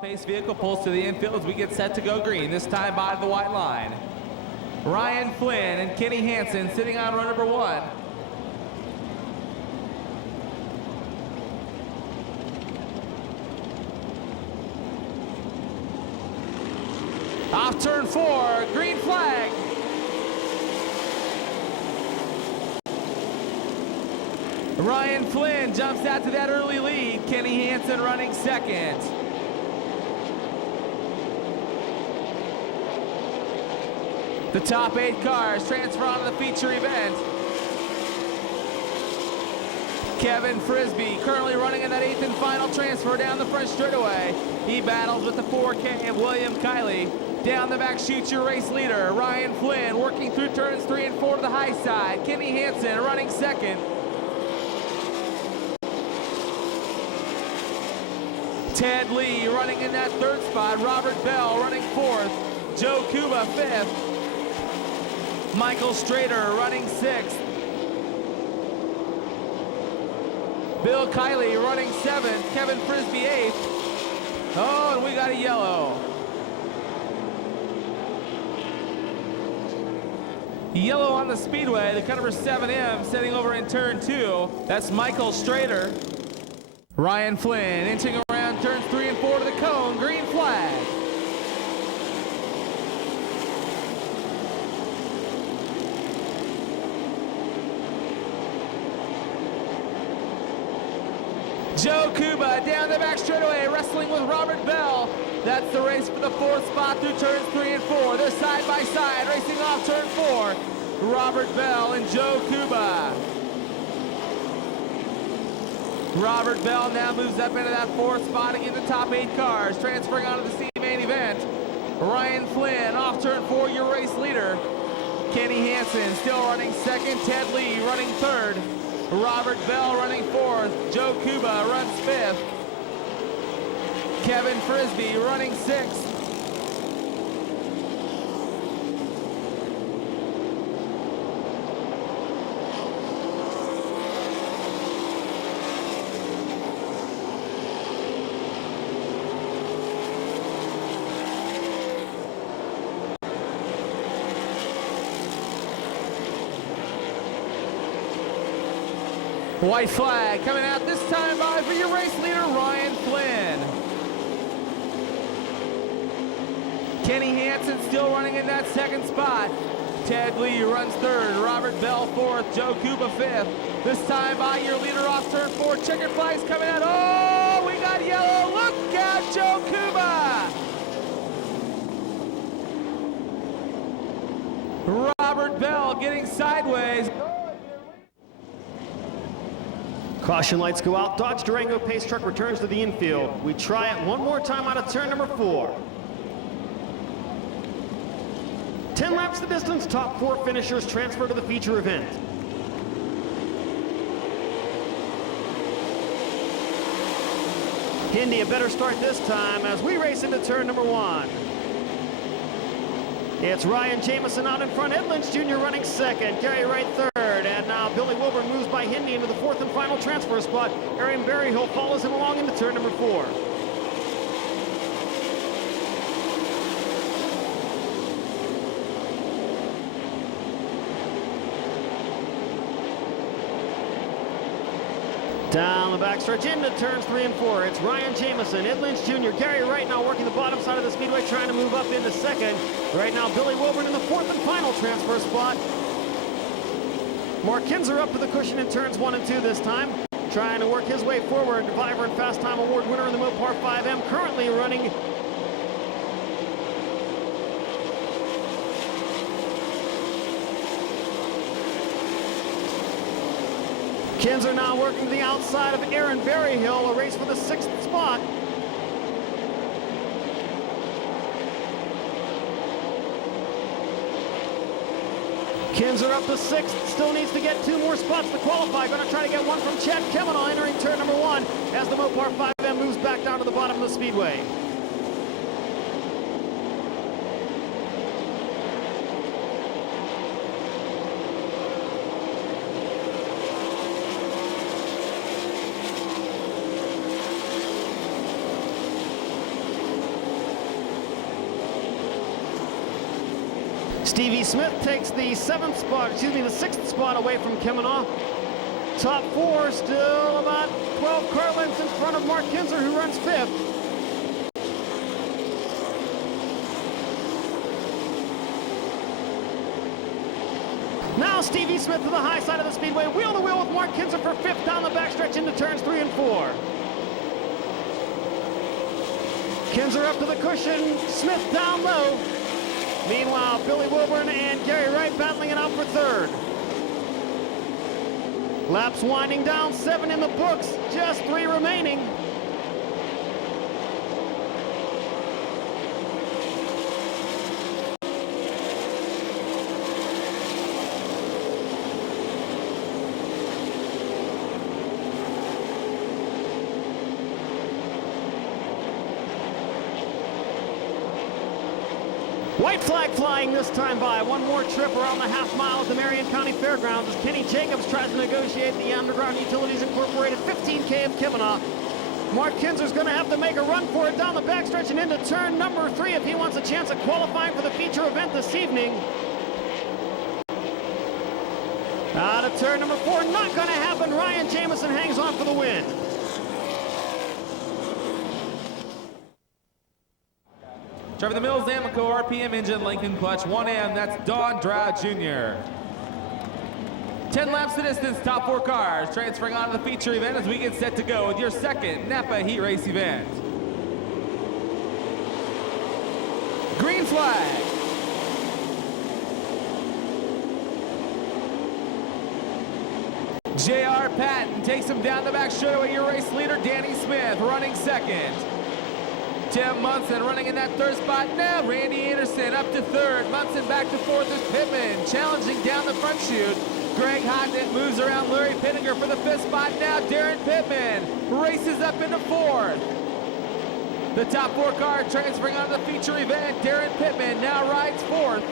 pace vehicle pulls to the infield as we get set to go green, this time by the white line. Ryan Flynn and Kenny Hansen sitting on run number 1. Off turn 4, green flag. Ryan Flynn jumps out to that early lead. Kenny Hansen running second. The top 8 cars transfer onto the feature event. Kevin Frisbee currently running in that 8th and final transfer down the front straightaway. He battles with the 4K of William Kiley. Down the back shoots your race leader, Ryan Flynn, working through turns 3 and 4 to the high side. Kenny Hansen running second. Ted Lee running in that 3rd spot. Robert Bell running 4th. Joe Cuba 5th. Michael Strader running 6th. Bill Kiley running 7th. Kevin Frisbee 8th. Oh, and we got a yellow. Yellow on the speedway, the cut number 7M setting over in turn 2. That's Michael Strader. Ryan Flynn inching around turns 3 and 4 to the cone, green flag. Joe Cuba down the back straightaway, wrestling with Robert Bell. That's the race for the 4th spot through turns 3 and 4. They're side by side, racing off turn 4. Robert Bell and Joe Cuba. Robert Bell now moves up into that 4th spot again, the top 8 cars, transferring onto the C main event. Ryan Flynn off turn 4, your race leader. Kenny Hansen still running 2nd, Ted Lee running 3rd. Robert Bell running 4th, Joe Cuba runs 5th. Kevin Frisbee running 6th. White flag coming out this time by for your race leader, Ryan Flynn. Kenny Hansen still running in that 2nd spot. Ted Lee runs 3rd, Robert Bell 4th, Joe Cuba 5th. This time by your leader off turn 4, checkered flags coming out. Oh, we got yellow, look out, Joe Cuba. Robert Bell getting sideways. Caution lights go out. Dodge Durango pace truck returns to the infield. We try it one more time out of turn number 4. 10 laps the distance, top 4 finishers transfer to the feature event. Hindi a better start this time as we race into turn number 1. It's Ryan Jamison out in front, Ed Lynch Jr. running 2nd, Gary Wright 3rd, and now Billy Wilburn moves by Hindi into the 4th and final transfer spot. Aaron Berryhill follows him along into turn number 4. Down the backstretch into turns 3 and 4. It's Ryan Jamison, Ed Lynch Jr., Gary Wright now working the bottom side of the speedway, trying to move up into 2nd. Right now, Billy Wilburn in the 4th and final transfer spot. Mark Kinzer up to the cushion in turns 1 and 2 this time, trying to work his way forward. Driver and Fast Time Award winner in the Mopar 5M, currently running Kinzer now working to the outside of Aaron Berryhill, a race for the 6th spot. Kinzer up to 6th, still needs to get 2 more spots to qualify. Going to try to get one from Chad Kavanaugh entering turn number 1 as the Mopar 5M moves back down to the bottom of the speedway. Stevie Smith takes the the sixth spot away from Kemmenaugh. Top four still about 12 car lengths in front of Mark Kinzer, who runs fifth. Now Stevie Smith to the high side of the speedway, wheel to wheel with Mark Kinzer for fifth down the backstretch into turns 3 and 4. Kinzer up to the cushion, Smith down low. Meanwhile, Billy Wilburn and Gary Wright battling it out for third. Laps winding down, 7 in the books, just 3 remaining. White flag flying this time by. One more trip around the half mile at the Marion County Fairgrounds as Kenny Jacobs tries to negotiate the Underground Utilities Incorporated 15K of Kemmenaugh. Mark Kinzer's going to have to make a run for it down the backstretch and into turn number 3 if he wants a chance at qualifying for the feature event this evening. Out of turn number 4, not going to happen. Ryan Jamison hangs on for the win. Driving the Mills Amoco RPM engine, Lincoln clutch, 1M, that's Don Drow Jr. 10 laps the distance, top 4 cars, transferring on to the feature event as we get set to go with your second Napa Heat Race event. Green flag. J.R. Patton takes him down the back straightaway, your race leader, Danny Smith, running second. Tim Munson running in that third spot. Now Randy Anderson up to third. Munson back to fourth as Pittman challenging down the front chute. Greg Hodnett moves around Larry Pittinger for the fifth spot. Now Darren Pittman races up into fourth. The top 4 car transferring on to the feature event. Darren Pittman now rides fourth.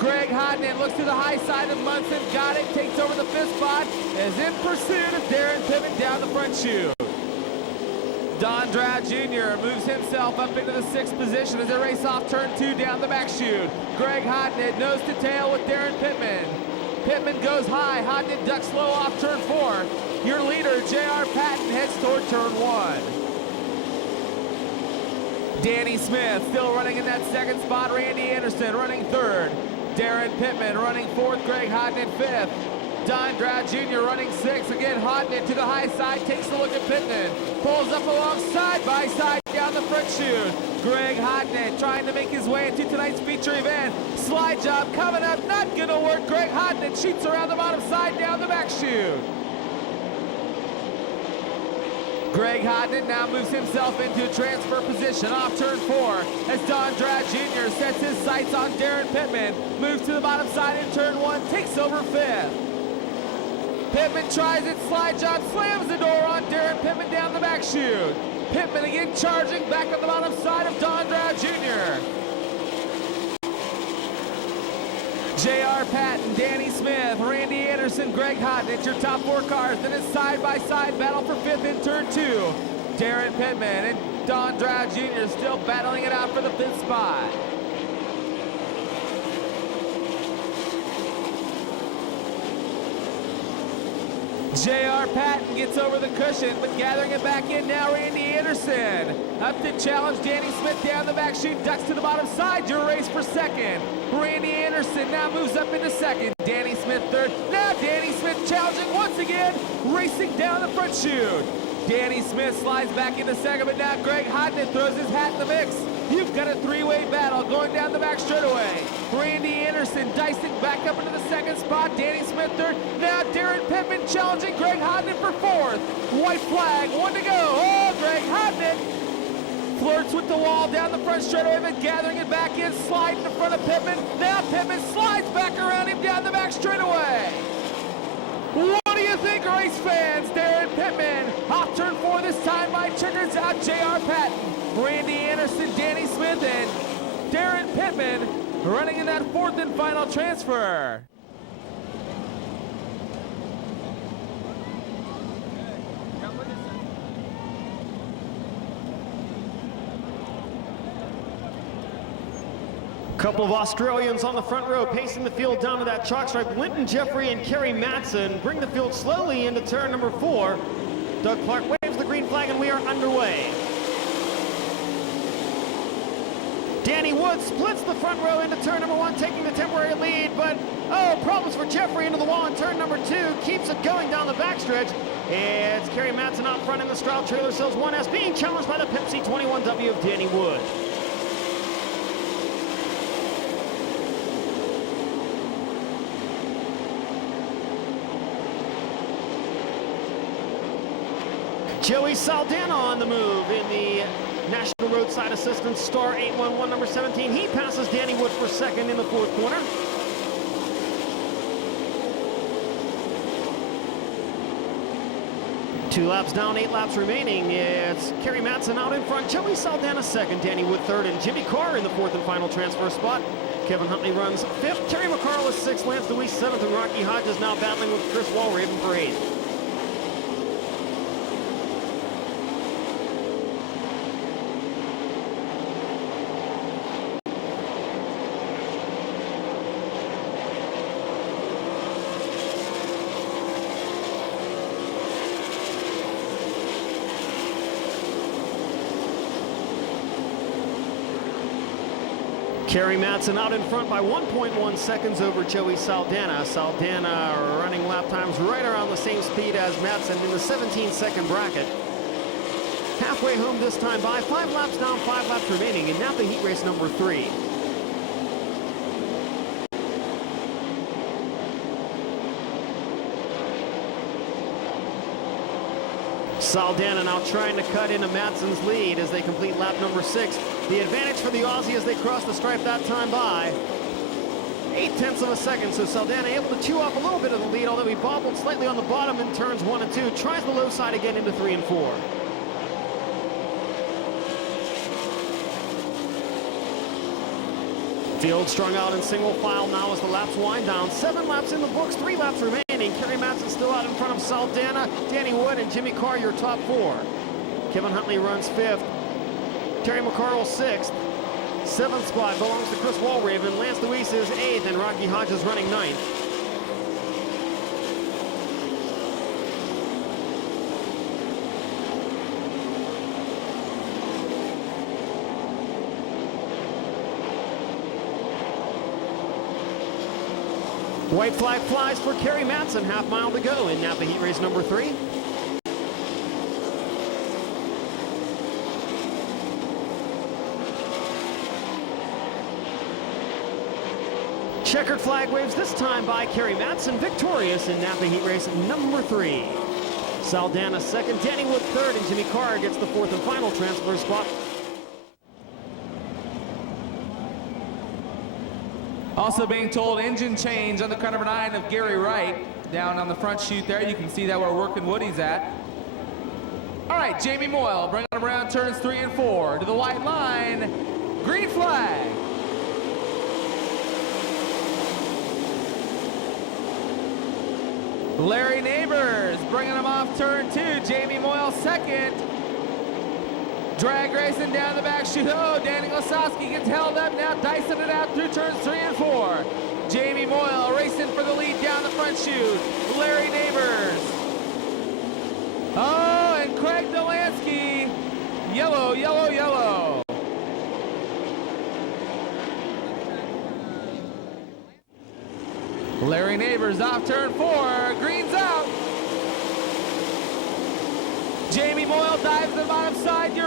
Greg Hodnett looks to the high side of Munson. Got it. Takes over the fifth spot. Is in pursuit of Darren Pittman down the front chute. Don Drow Jr. moves himself up into the 6th position as they race off turn 2 down the back chute. Greg Hodnett nose to tail with Darren Pittman. Pittman goes high, Hodnett ducks low off turn 4. Your leader, J.R. Patton, heads toward turn 1. Danny Smith still running in that 2nd spot. Randy Anderson running 3rd. Darren Pittman running 4th. Greg Hodnett 5th. Don Drow Jr. running 6th. Again, Hodnett to the high side, takes a look at Pittman. Pulls up along side by side down the front chute. Greg Hodnett trying to make his way into tonight's feature event. Slide job coming up, not gonna work. Greg Hodnett shoots around the bottom side down the back chute. Greg Hodnett now moves himself into transfer position off turn 4 as Don Drow Jr. sets his sights on Darren Pittman. Moves to the bottom side in turn 1, takes over 5th. Pittman tries it, slide job, slams the door on Darren Pittman down the back chute. Pittman again charging back up the bottom side of Don Drow Jr. J.R. Patton, Danny Smith, Randy Anderson, Greg Hodnett, your top 4 cars. Then it's side-by-side battle for 5th in turn 2. Darren Pittman and Don Drow Jr. still battling it out for the 5th spot. J.R. Patton gets over the cushion, but gathering it back in now, Randy Anderson. Up to challenge Danny Smith down the back chute, ducks to the bottom side, your race for 2nd. Randy Anderson now moves up into 2nd. Danny Smith 3rd. Now Danny Smith challenging once again, racing down the front chute. Danny Smith slides back into 2nd, but now Greg Hodnett throws his hat in the mix. You've got a 3-way battle going down the back straightaway. Randy Anderson dicing back up into the 2nd spot. Danny Smith 3rd. Now Darren Pittman challenging Greg Hodnett for 4th. White flag, 1 to go. Oh, Greg Hodnett flirts with the wall down the front straightaway, but gathering it back in, sliding in front of Pittman. Now Pittman slides back around him down the back straightaway. What do you think, race fans? Darren Pittman off turn 4 this time by checkers out J.R. Patton. Randy Anderson, Danny Smith, and Darren Pittman running in that 4th and final transfer. Couple of Australians on the front row pacing the field down to that chalk stripe. Linton Jeffrey and Kerry Matson bring the field slowly into turn number 4. Doug Clark waves the green flag and we are underway. Danny Wood splits the front row into turn number 1, taking the temporary lead, but problems for Jeffrey into the wall in turn number 2, keeps it going down the backstretch. It's Kerry Matson out front in the Stroud Trailer Sales 1S, being challenged by the Pepsi 21W of Danny Wood. Joey Saldana on the move in the National Roadside Assistance Star 811 number 17. He passes Danny Wood for second in the 4th corner. Two laps down, 8 laps remaining. It's Kerry Matson out in front, Joey Saldana second, Danny Wood third, and Jimmy Carr in the 4th and final transfer spot. Kevin Huntley runs 5th, Terry McCarl is 6th, Lance DeWeese 7th, and Rocky Hodges now battling with Chris Walraven for 8th. Kerry Matson out in front by 1.1 seconds over Joey Saldana. Saldana running lap times right around the same speed as Matson in the 17-second bracket. Halfway home this time by 5 laps down, 5 laps remaining in Napa Heat Race number 3. Saldana now trying to cut into Matson's lead as they complete lap number 6. The advantage for the Aussie as they cross the stripe that time by 0.8 of a second. So Saldana able to chew off a little bit of the lead, although he bobbled slightly on the bottom in turns 1 and 2. Tries the low side again into 3 and 4. Field strung out in single file now as the laps wind down. 7 laps in the books, 3 laps remaining. Kerry Matson still out in front of Saldana, Danny Wood, and Jimmy Carr, your top 4. Kevin Huntley runs 5th. Terry McCarl 6th. 7th spot belongs to Chris Walraven. Lance DeWeese is 8th, and Rocky Hodges running 9th. White flag flies for Kerry Matson, half mile to go in Napa Heat Race number 3. Checkered flag waves this time by Kerry Matson, victorious in Napa Heat Race number 3. Saldana second, Danny Wood third, and Jimmy Carr gets the 4th and final transfer spot. Also being told engine change on the car number 9 of Gary Wright. Down on the front chute there, you can see that we're working Woody's at. All right, Jamie Moyle bringing him around turns 3 and 4 to the white line. Green flag. Larry Neighbors bringing him off turn 2. Jamie Moyle second. Drag racing down the back chute. Oh, Danny Losowski gets held up now, dicing it out through turns 3 and 4. Jamie Moyle racing for the lead down the front chute. Larry Neighbors. Oh, and Craig Delansky. Yellow, yellow, yellow. Larry Neighbors off turn 4. Green's out. Jamie Moyle dives to the bottom side.